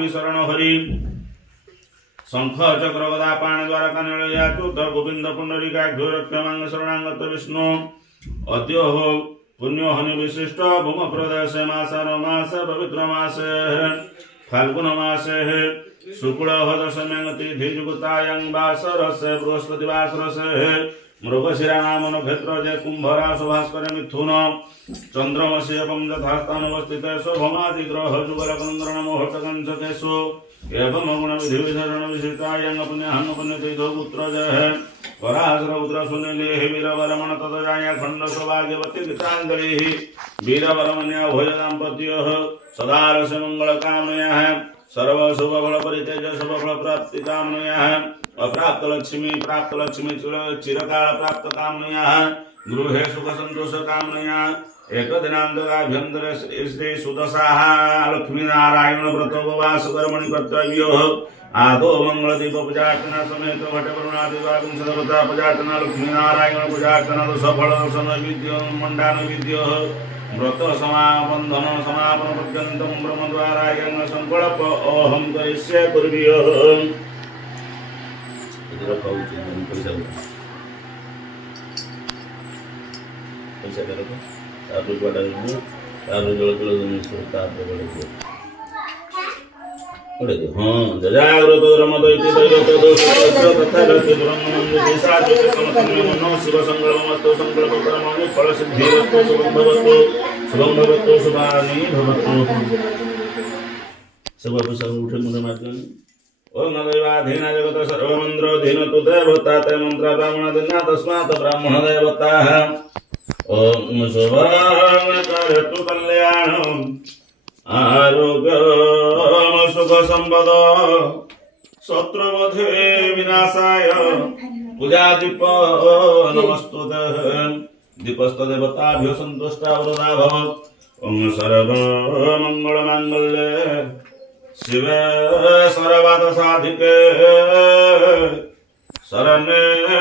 गच्छामि शरण हरि शंख चक्र गदा पाण द्वारा कन्या याचुत गोविंद पुंडरीकाक्षो रक्षमांग शरणागत विष्णु अद्यो पुण्यो हनि विशिष्ट भूम प्रदेश मास पवित्र मास फाल्गुन मास शुक्ल दशमी तिथि जुगतायां वासरसे बृहस्पतिवासरसे मृगशिरा नाम नक्षत्र जय कुंभ राशि भास्कर मिथुन चंद्रमसी एवं यथास्थान अवस्थित शोभमादि ग्रह जुगल कंद्रण मोहटकंसकेशो एवं गुण विधि विशेषण विशिष्टायं पुण्यहन पुण्यतीर्थो पुत्र जय वरासर पुत्र सुनीले वीरवरमण तदजाय खंड सौभाग्यवती गीतांजलि वीरवरमण्य भोज दाम्पत्य सदारस मंगल कामनया सर्व शुभ फल परितेज शुभ फल प्राप्ति कामनया अप्राप्त लक्ष्मी चिरकाल प्राप्त कामनया गृहे सुख संतोष कामनया एक दिनांतराभ्यंतर श्री सुदशाः लक्ष्मी नारायण व्रत उपवास कर्मणि कर्तव्यो आदो मंगल दीप पूजार्चना समेत भट करुणा दिवागम सदवता पूजार्चना लक्ष्मी नारायण पूजार्चना सफल दर्शन विद्य मंडा नैवेद्य व्रत समाबंधन समापन पर्यंतम ब्रह्म द्वारा यज्ञ संकल्प अहम करिष्ये कुर्वयो पैसा करो तापर बड़ा दे तापर जल ओडे हां जजाग्रत रमदैति दैवत दोष तथा गति ब्रह्मनंद दिशा जो कमतम मनो शिव संकल्पमस्तु संकल्प कर्मणि फल सिद्धि शुभं भवतु शुभानि भवतु सब सब उठे मुंड मार्गन ओम नदैवाधीन जगत सर्वमंत्र धीन तु देवता ते मंत्र ब्राह्मण दिना तस्मात् ब्राह्मण देवता ओम शुभं करतु कल्याणं आरोग्यम सुख संपद शत्रुवधे विनाशाय पूजा दीप नमस्तुते दीपस्थ देवताभ्यो संतुष्टा वरदा भव ओम सर्व मंगल मांगल्ये शिवे सर्वार्थ साधिके शरण्ये